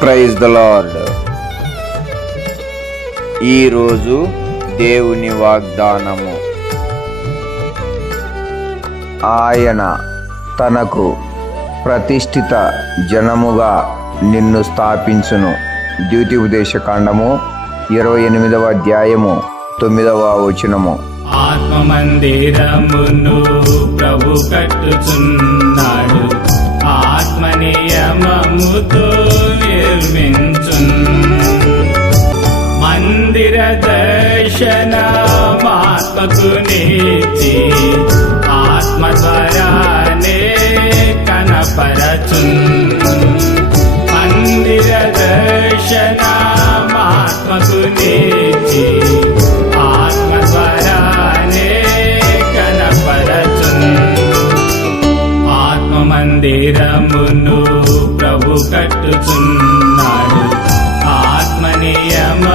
Praise the lord. ఈరోజు దేవుని వాగ్దానము. ఆయన తనకు ప్రతిష్ఠిత జనముగా నిన్ను స్థాపించును. ద్వితీయోపదేశకాండము 28వ అధ్యాయము 9వ వచనము. ఆత్మమందిరమును ప్రభు కట్టుచున్నాడు, ఆత్మనియమముతో నిర్మించున్. మందిర దర్శనమాత్మకు నీతి, ఆత్మ ద్వారానే కనపరచున్. మందిర దర్శనమాత్మకు నీతి, ఆత్మ ద్వారానే కనపరచున్. ఆత్మమందిరమును ప్రభు కట్టుచున్నాడు, ఆత్మనియమముతో